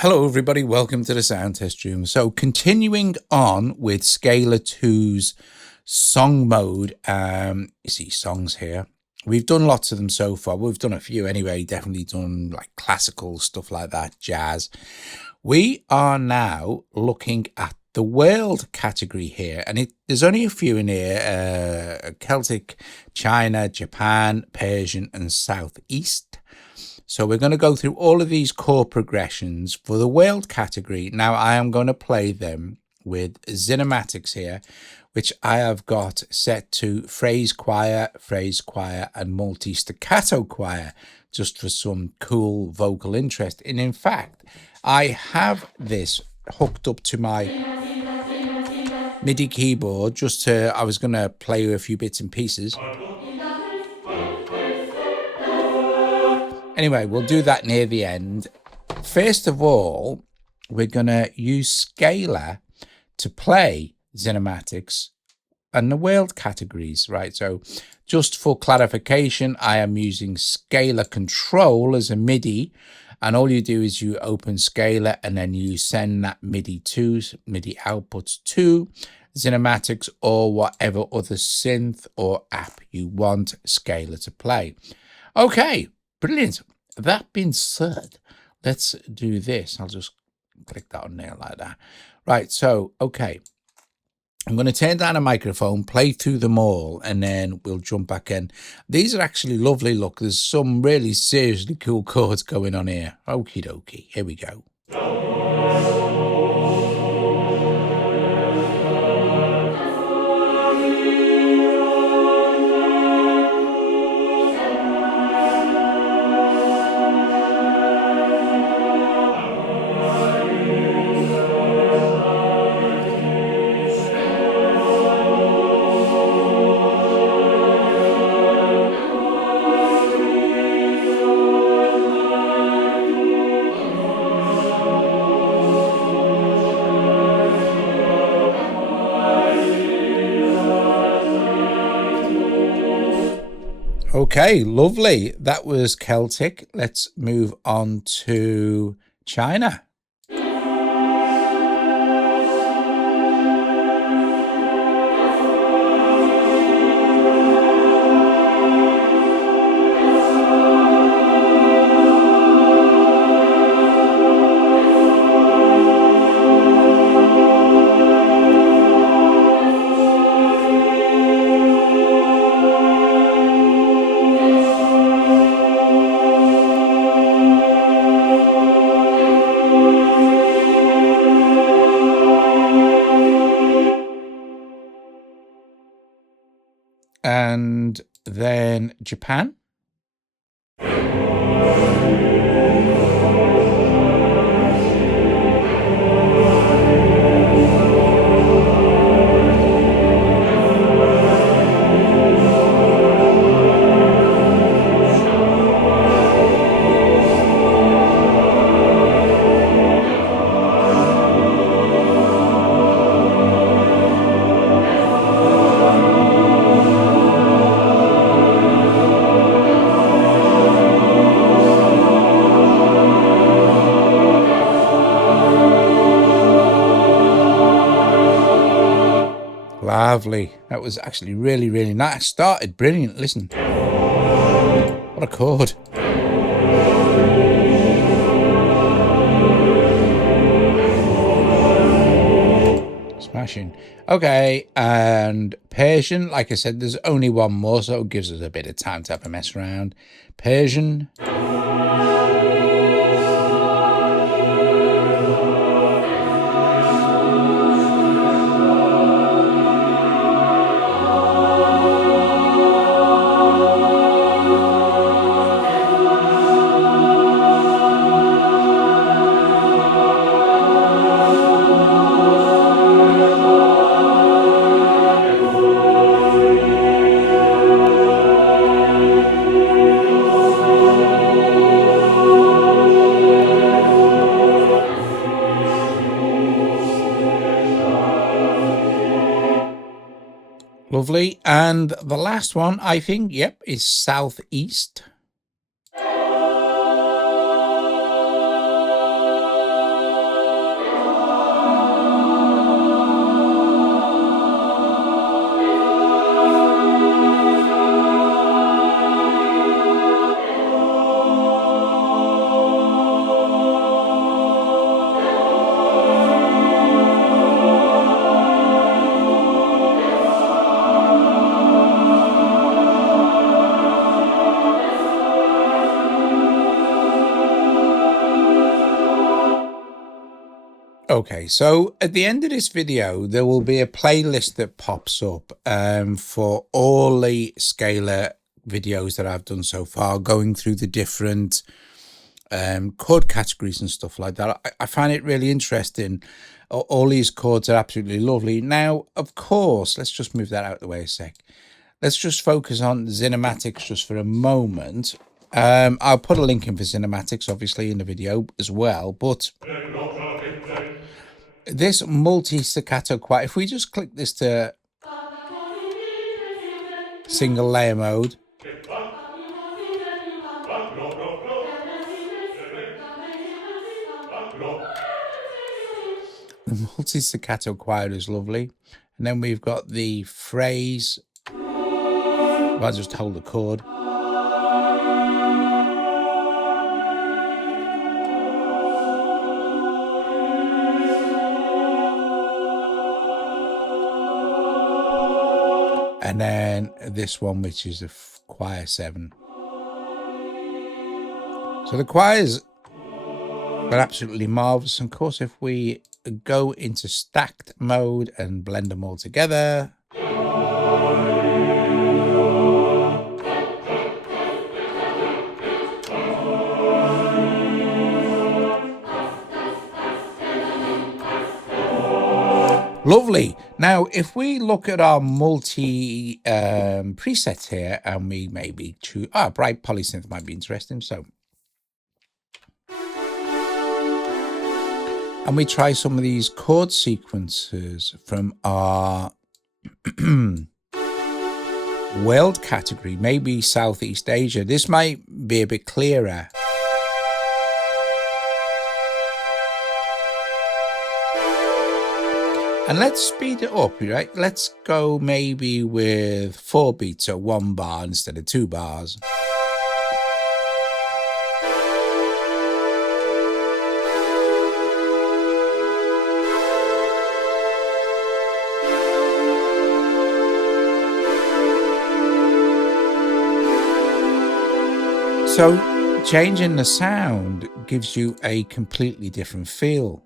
Hello everybody, welcome to the Sound Test Room. So continuing on with Scalar 2's song mode, you see songs here. We've done lots of them so far. We've done a few anyway, definitely done like classical stuff like that, jazz. We are now looking at the world category here, and there's only a few in here, Celtic, China, Japan, Persian and Southeast. So we're going to go through all of these chord progressions for the world category. Now I am going to play them with XinematiX here, which I have got set to phrase choir, and multi-staccato choir, just for some cool vocal interest. And in fact, I have this hooked up to my MIDI keyboard just to, I was going to play a few bits and pieces. Anyway, we'll do that near the end. First of all, we're going to use Scalar to play XinematiX and the world categories, right? So just for clarification, I am using Scalar control as a MIDI, and all you do is you open Scalar and then you send that MIDI outputs to XinematiX or whatever other synth or app you want Scalar to play. Okay. Brilliant. That being said, let's do this. I'll just click that on there like that. Right. So, okay. I'm going to turn down a microphone, play through them all, and then we'll jump back in. These are actually lovely. Look, there's some really seriously cool chords going on here. Okie dokie. Here we go. Okay, lovely. That was Celtic. Let's move on to China. And then Japan. Lovely. That was actually really, really nice. Started brilliant. Listen. What a chord. Smashing. Okay, and Persian, like I said, there's only one more, so it gives us a bit of time to have a mess around. Persian. Lovely. And the last one, I think, yep, is Southeast. Okay, so at the end of this video, there will be a playlist that pops up for all the scalar videos that I've done so far, going through the different chord categories and stuff like that. I find it really interesting. All these chords are absolutely lovely. Now, of course, let's just move that out of the way a sec. Let's just focus on XinematiX just for a moment. I'll put a link in for XinematiX, obviously, in the video as well. But this multi-staccato choir, if we just click this to single layer mode, the multi-staccato choir is lovely. And then we've got the phrase. I'll just hold the chord. And then this one, which is a choir 7. So the choirs are absolutely marvelous. And of course, if we go into stacked mode and blend them all together, lovely. Now, if we look at our multi presets here, and we maybe choose bright polysynth might be interesting. So, and we try some of these chord sequences from our world category, maybe Southeast Asia. This might be a bit clearer. And let's speed it up, right? Let's go maybe with 4 beats, so 1 bar instead of 2 bars. So changing the sound gives you a completely different feel.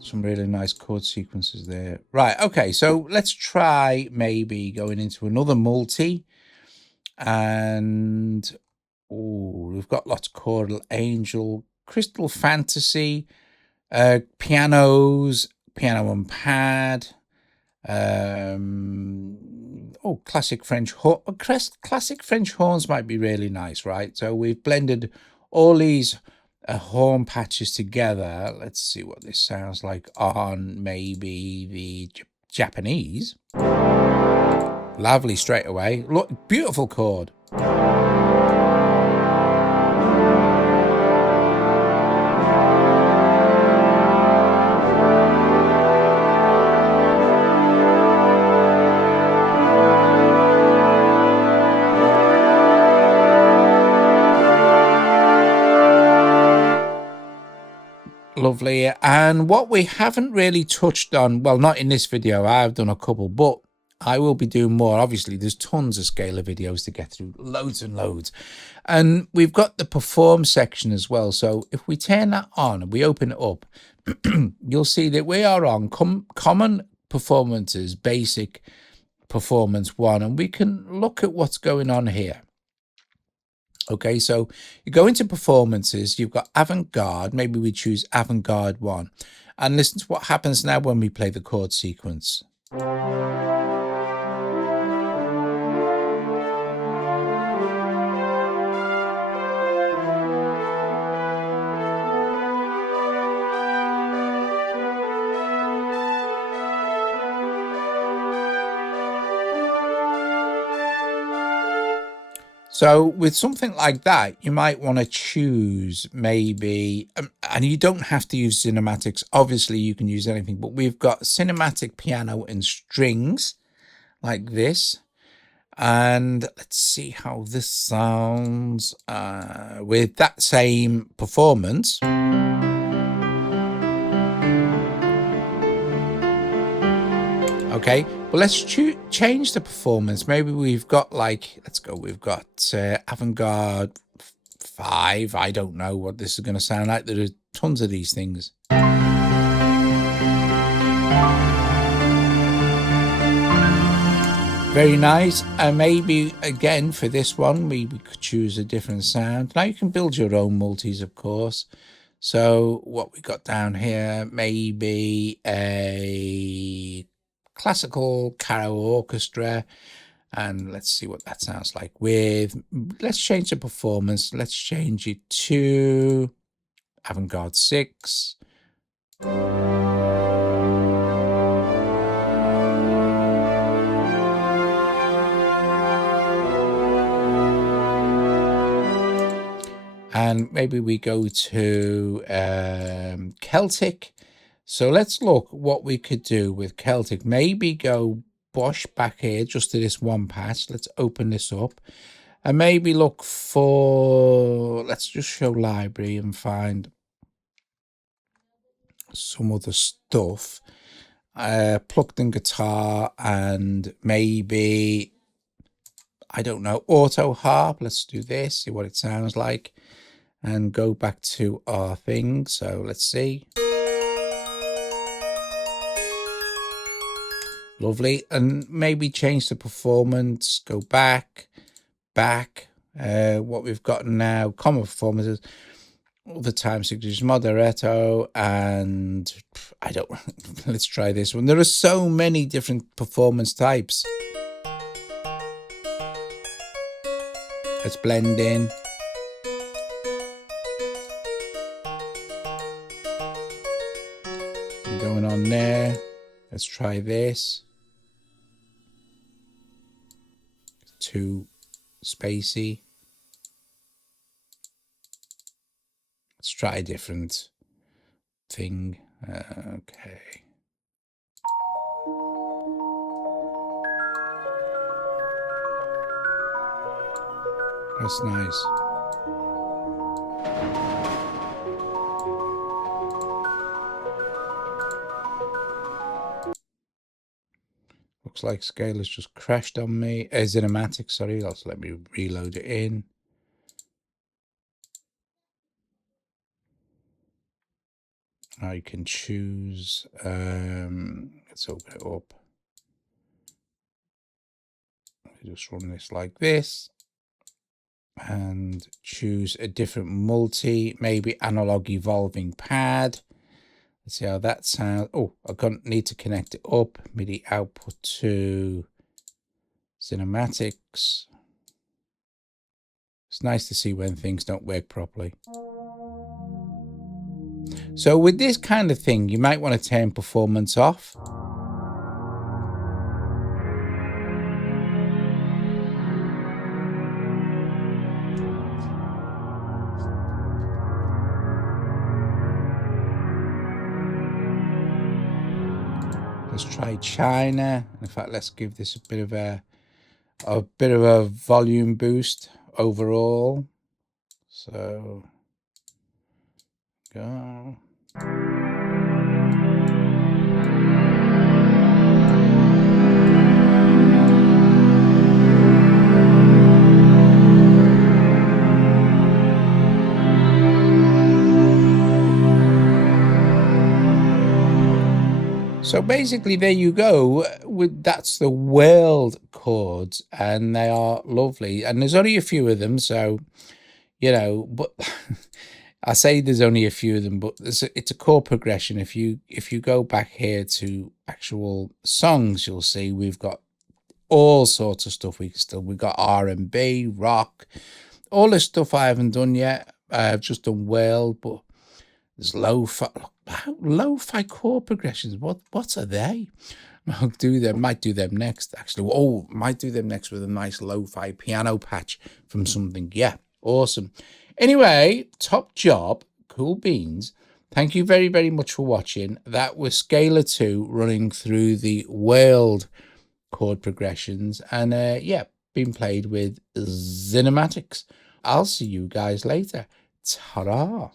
Some really nice chord sequences there. Right, okay, so let's try maybe going into another multi. And we've got lots of chordal angel, crystal fantasy, pianos, piano and pad, classic French horn. Classic French horns might be really nice, right? So we've blended all these horn patches together. Let's see what this sounds like on maybe the Japanese. Lovely straight away. Look, beautiful chord. Lovely. And what we haven't really touched on, well, not in this video, I've done a couple, but I will be doing more. Obviously, there's tons of scalar videos to get through, loads and loads. And we've got the perform section as well. So if we turn that on and we open it up, you'll see that we are on common performances, basic performance 1, and we can look at what's going on here. Okay, so you go into performances, you've got avant-garde, maybe we choose avant-garde 1, and listen to what happens now when we play the chord sequence. So with something like that, you might want to choose maybe, and you don't have to use XinematiX. Obviously, you can use anything, but we've got cinematic piano and strings like this. And let's see how this sounds with that same performance. Okay, but let's change the performance. Maybe we've got like, we've got avant-garde 5. I don't know what this is going to sound like. There are tons of these things. Very nice. And maybe again for this one we could choose a different sound. Now you can build your own multis, of course. So what we got down here, maybe a classical carol orchestra, and let's see what that sounds like with, let's change the performance. Let's change it to avant-garde 6. And maybe we go to Celtic. So let's look what we could do with Celtic. Maybe go Bosch back here just to this one patch. Let's open this up and maybe look for, let's just show library and find some other stuff. Plugged in guitar and maybe, I don't know, auto harp. Let's do this, see what it sounds like, and go back to our thing. So let's see. Lovely. And maybe change the performance, go back. What we've got now, common performances, all the time signatures, moderato, and I don't, let's try this one. There are so many different performance types. Let's blend in. Going on there. Let's try this. Too spacey. Let's try a different thing. Okay. That's nice. Looks like scale has just crashed on me. ZinematiX, sorry. Also, let me reload it in. Now you can choose. Let's open it up. Just run this like this. And choose a different multi, maybe analog evolving pad. Let's see how that sounds. Oh, I need to connect it up. MIDI output to ZinematiX. It's nice to see when things don't work properly. So with this kind of thing, you might want to turn performance off. Let's try China. In fact, let's give this a bit of a volume boost overall. So go. So basically, there you go. That's the world chords, and they are lovely. And there's only a few of them, so you know. But I say there's only a few of them, but it's a chord progression. If you go back here to actual songs, you'll see we've got all sorts of stuff. We've got R&B, rock, all this stuff I haven't done yet. I've just done world, but there's lo-fi chord progressions. What are they? I'll do them. Might do them next. Actually, might do them next with a nice lo-fi piano patch from something. Yeah, awesome. Anyway, top job, cool beans. Thank you very, very much for watching. That was Scalar 2 running through the world chord progressions, and yeah, been played with XinematiX. I'll see you guys later. Ta-ra!